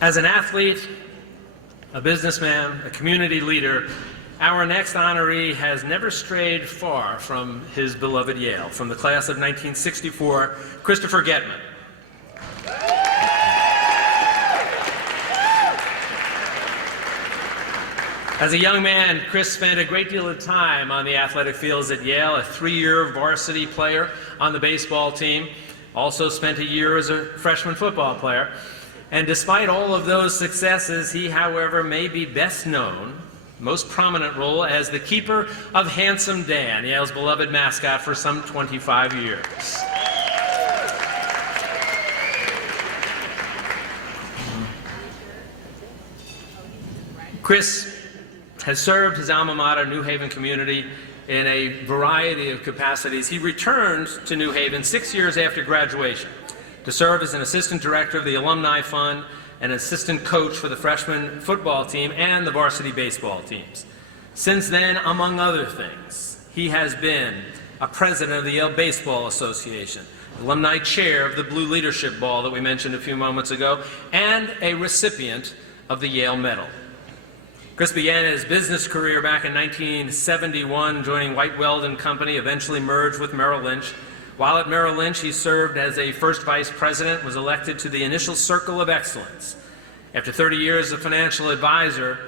As an athlete, a businessman, a community leader, our next honoree has never strayed far from his beloved Yale. From the class of 1964, Christopher GETMAN. As a young man, Chris spent a great deal of time on the athletic fields at Yale, a 3-year varsity player on the baseball team, also spent a year as a freshman football player. And despite all of those successes, he, however, may be best known, most prominent role, as the keeper of Handsome Dan, Yale's beloved mascot for some 25 years. Chris has served his alma mater, New Haven community, in a variety of capacities. He returned to New Haven 6 years after graduation to serve as an assistant director of the Alumni Fund and assistant coach for the freshman football team and the varsity baseball teams. Since then, among other things, he has been a president of the Yale Baseball Association, alumni chair of the Blue Leadership Ball that we mentioned a few moments ago, and a recipient of the Yale Medal. Chris began his business career back in 1971, joining White Weldon Company, eventually merged with Merrill Lynch. While at Merrill Lynch, he served as a first vice president, was elected to the initial Circle of Excellence. After 30 years as a financial advisor,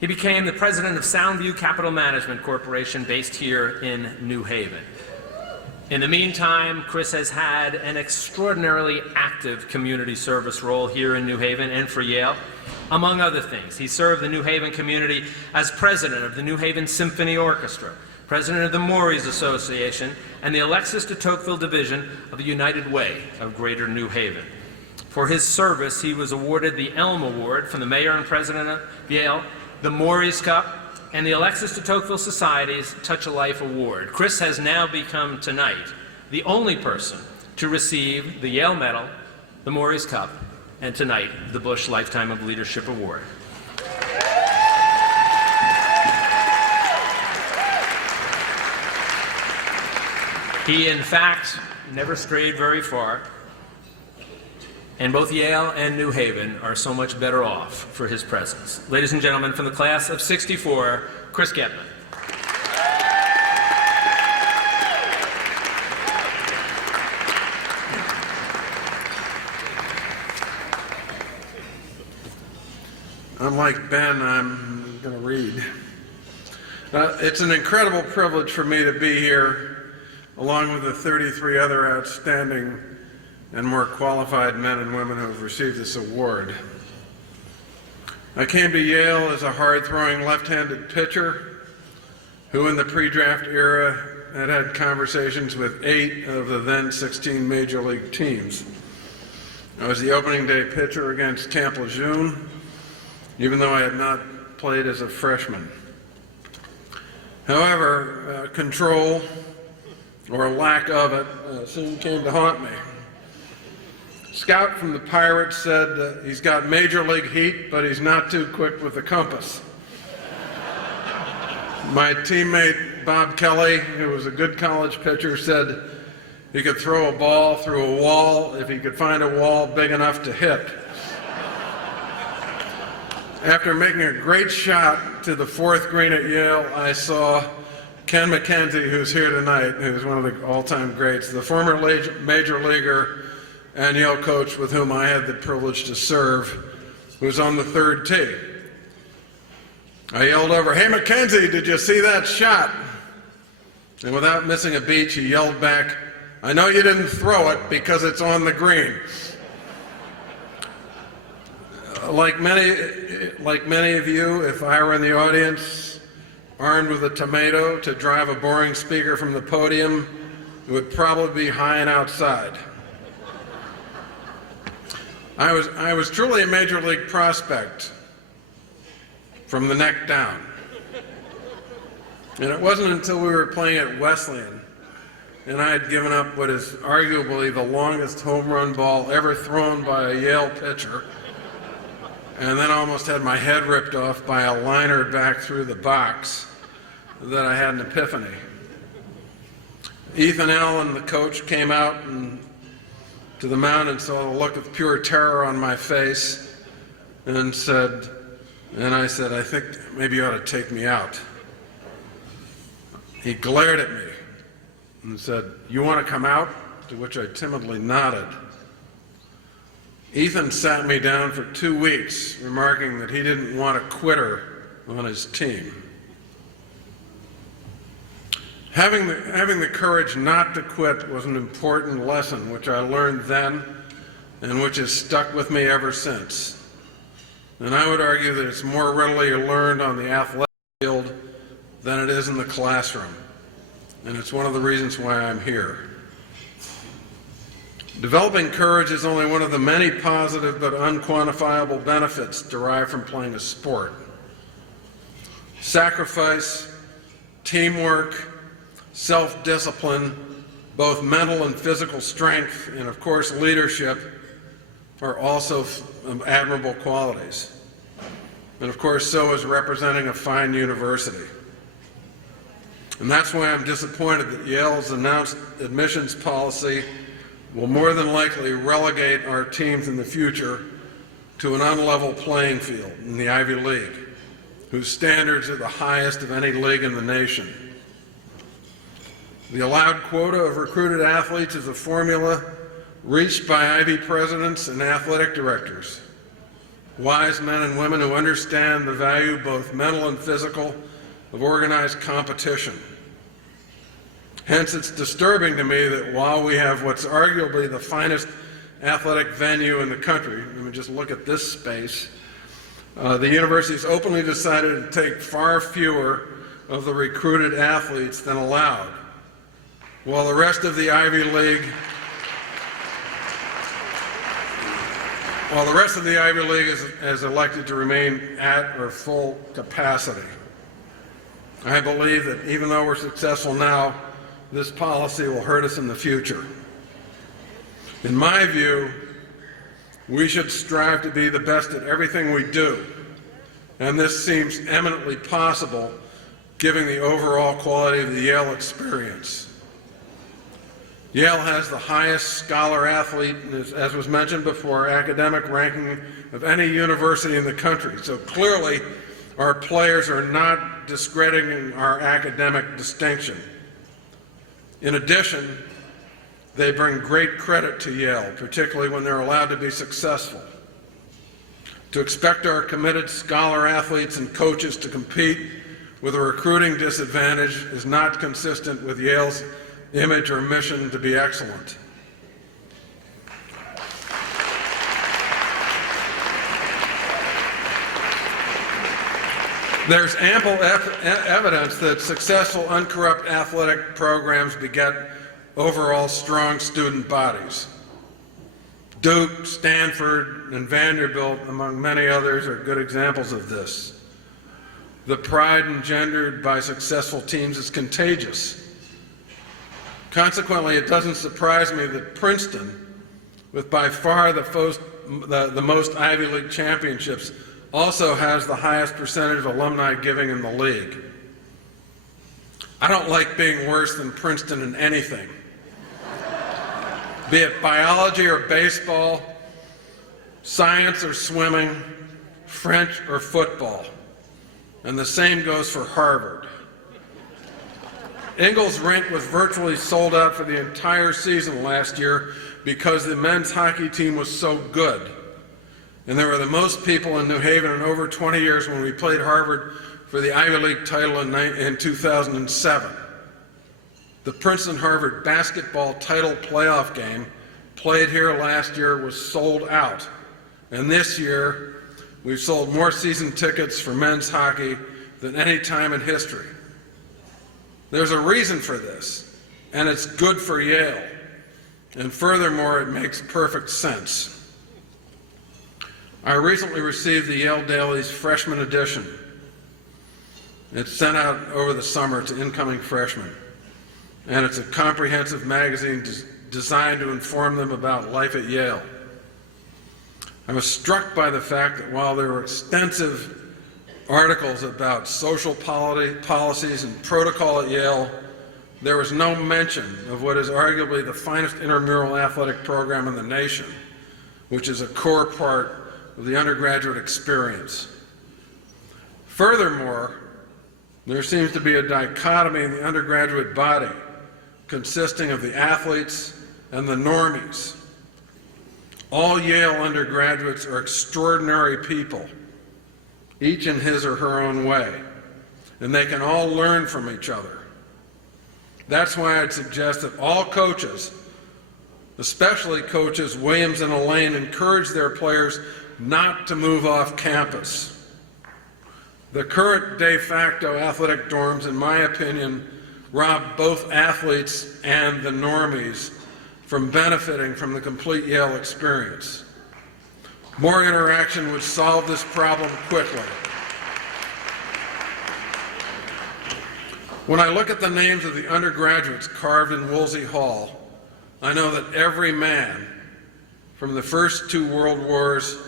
he became the president of Soundview Capital Management Corporation, based here in New Haven. In the meantime, Chris has had an extraordinarily active community service role here in New Haven and for Yale. Among other things, he served the New Haven community as president of the New Haven Symphony Orchestra, president of the Morris Association, and the Alexis de Tocqueville division of the United Way of Greater New Haven. For his service, he was awarded the Elm Award from the mayor and president of Yale, the Morris Cup, and the Alexis de Tocqueville Society's Touch a Life Award. Chris has now become, tonight, the only person to receive the Yale Medal, the Morris Cup, and tonight, the Bush Lifetime of Leadership Award. He, in fact, never strayed very far, and both Yale and New Haven are so much better off for his presence. Ladies and gentlemen, from the class of '64, Chris GETMAN. Unlike Ben, I'm going to read. It's an incredible privilege for me to be here, along with the 33 other outstanding and more qualified men and women who have received this award. I came to Yale as a hard-throwing left-handed pitcher who in the pre-draft era had conversations with 8 of the then 16 major league teams. I was the opening day pitcher against Camp Lejeune, even though I had not played as a freshman. However, control, or lack of it, soon came to haunt me. Scout from the Pirates said he's got major league heat, but he's not too quick with the compass. My teammate Bob Kelly, who was a good college pitcher, said he could throw a ball through a wall if he could find a wall big enough to hit. After making a great shot to the 4th green at Yale, I saw Ken McKenzie, who's here tonight, who's one of the all-time greats, the former major leaguer and Yale coach with whom I had the privilege to serve, who was on the 3rd tee. I yelled over, "Hey McKenzie, did you see that shot?" And without missing a beat, he yelled back, "I know you didn't throw it because it's on the green." Like many of you, if I were in the audience, armed with a tomato to drive a boring speaker from the podium, it would probably be high and outside. I was truly a major league prospect from the neck down. And it wasn't until we were playing at Wesleyan and I had given up what is arguably the longest home run ball ever thrown by a Yale pitcher, and then almost had my head ripped off by a liner back through the box, that I had an epiphany. Ethan Allen, the coach, came out to the mound and saw the look of pure terror on my face and I said, I think maybe you ought to take me out. He glared at me and said, you want to come out? To which I timidly nodded. Ethan sat me down for 2 weeks, remarking that he didn't want a quitter on his team. Having the courage not to quit was an important lesson which I learned then and which has stuck with me ever since. And I would argue that it's more readily learned on the athletic field than it is in the classroom. And it's one of the reasons why I'm here. Developing courage is only one of the many positive but unquantifiable benefits derived from playing a sport. Sacrifice, teamwork, self-discipline, both mental and physical strength, and of course leadership are also admirable qualities. And of course so is representing a fine university. And that's why I'm disappointed that Yale's announced admissions policy will more than likely relegate our teams in the future to an unlevel playing field in the Ivy League, whose standards are the highest of any league in the nation. The allowed quota of recruited athletes is a formula reached by Ivy presidents and athletic directors, wise men and women who understand the value, both mental and physical, of organized competition. Hence, it's disturbing to me that while we have what's arguably the finest athletic venue in the country, let me just look at this space, the university's openly decided to take far fewer of the recruited athletes than allowed, while the rest of the Ivy League has elected to remain at or full capacity. I believe that even though we're successful now, this policy will hurt us in the future. In my view, we should strive to be the best at everything we do, and this seems eminently possible given the overall quality of the Yale experience. Yale has the highest scholar-athlete, as was mentioned before, academic ranking of any university in the country, so clearly our players are not discrediting our academic distinction. In addition, they bring great credit to Yale, particularly when they're allowed to be successful. To expect our committed scholar athletes and coaches to compete with a recruiting disadvantage is not consistent with Yale's image or mission to be excellent. There's ample evidence that successful, uncorrupt athletic programs beget overall strong student bodies. Duke, Stanford, and Vanderbilt, among many others, are good examples of this. The pride engendered by successful teams is contagious. Consequently, it doesn't surprise me that Princeton, with by far the most Ivy League championships, also has the highest percentage of alumni giving in the league. I don't like being worse than Princeton in anything, be it biology or baseball, science or swimming, French or football. And the same goes for Harvard. Ingles Rink was virtually sold out for the entire season last year because the men's hockey team was so good. And there were the most people in New Haven in over 20 years when we played Harvard for the Ivy League title in 2007. The Princeton-Harvard basketball title playoff game played here last year was sold out. And this year, we've sold more season tickets for men's hockey than any time in history. There's a reason for this, and it's good for Yale. And furthermore, it makes perfect sense. I recently received the Yale Daily's freshman edition. It's sent out over the summer to incoming freshmen. And it's a comprehensive magazine designed to inform them about life at Yale. I was struck by the fact that while there were extensive articles about social policies and protocol at Yale, there was no mention of what is arguably the finest intramural athletic program in the nation, which is a core part of the undergraduate experience. Furthermore, there seems to be a dichotomy in the undergraduate body consisting of the athletes and the normies. All Yale undergraduates are extraordinary people, each in his or her own way, and they can all learn from each other. That's why I'd suggest that all coaches, especially coaches Williams and Elaine, encourage their players not to move off campus. The current de facto athletic dorms, in my opinion, rob both athletes and the normies from benefiting from the complete Yale experience. More interaction would solve this problem quickly. When I look at the names of the undergraduates carved in Woolsey Hall, I know that every man, from the first two world wars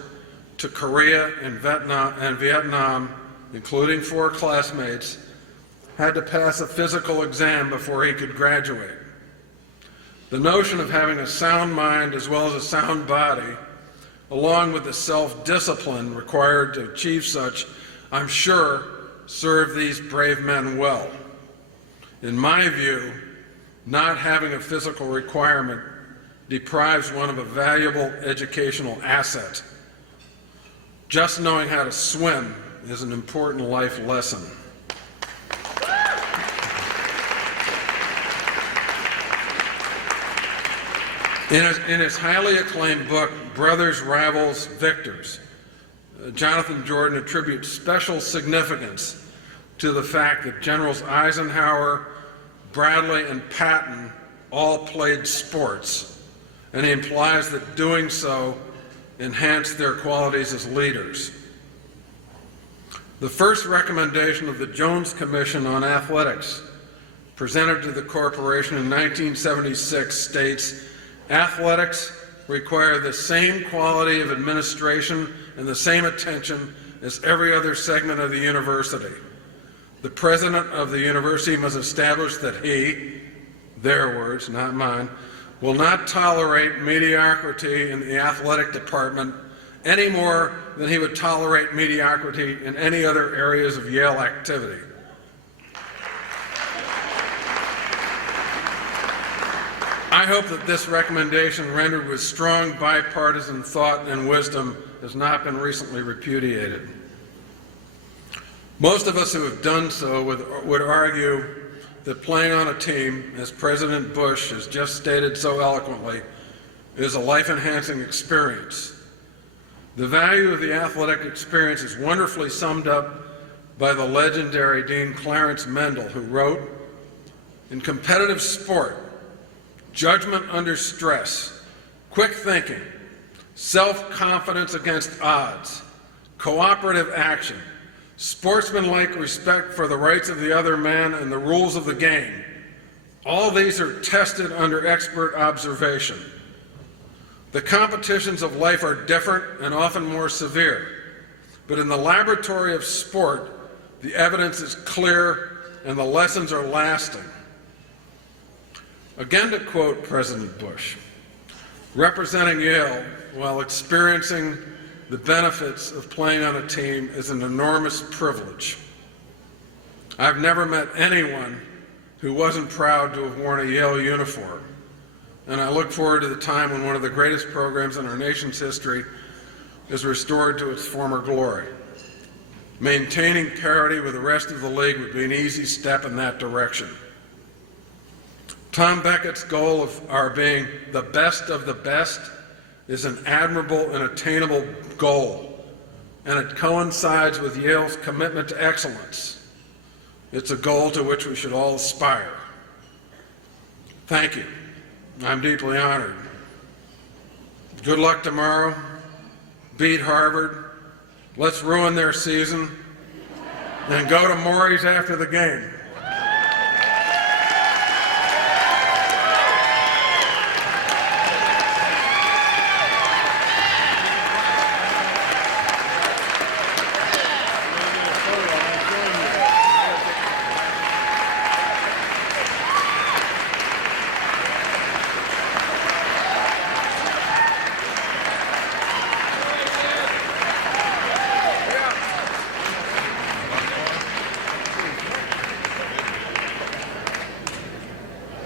to Korea and Vietnam, including 4 classmates, had to pass a physical exam before he could graduate. The notion of having a sound mind as well as a sound body, along with the self-discipline required to achieve such, I'm sure served these brave men well. In my view, not having a physical requirement deprives one of a valuable educational asset. Just knowing how to swim is an important life lesson. In his highly acclaimed book, Brothers, Rivals, Victors, Jonathan Jordan attributes special significance to the fact that Generals Eisenhower, Bradley, and Patton all played sports, and he implies that doing so enhanced their qualities as leaders. The first recommendation of the Jones Commission on Athletics, presented to the corporation in 1976, states, "Athletics require the same quality of administration and the same attention as every other segment of the university. The president of the university must establish that he," their words, not mine, "will not tolerate mediocrity in the athletic department any more than he would tolerate mediocrity in any other areas of Yale activity." I hope that this recommendation, rendered with strong bipartisan thought and wisdom, has not been recently repudiated. Most of us who have done so would argue that playing on a team, as President Bush has just stated so eloquently, is a life-enhancing experience. The value of the athletic experience is wonderfully summed up by the legendary Dean Clarence Mendel, who wrote, "In competitive sport, judgment under stress, quick thinking, self-confidence against odds, cooperative action, sportsmanlike respect for the rights of the other man and the rules of the game, all these are tested under expert observation. The competitions of life are different and often more severe, but in the laboratory of sport, the evidence is clear and the lessons are lasting." Again, to quote President Bush, "Representing Yale while experiencing the benefits of playing on a team is an enormous privilege. I've never met anyone who wasn't proud to have worn a Yale uniform, and I look forward to the time when one of the greatest programs in our nation's history is restored to its former glory. Maintaining parity with the rest of the league would be an easy step in that direction. Tom Beckett's goal of our being the best of the best is an admirable and attainable goal, and it coincides with Yale's commitment to excellence. It's a goal to which we should all aspire. Thank you. I'm deeply honored. Good luck tomorrow. Beat Harvard. Let's ruin their season. And go to Maury's after the game."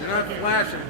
You're not flashing.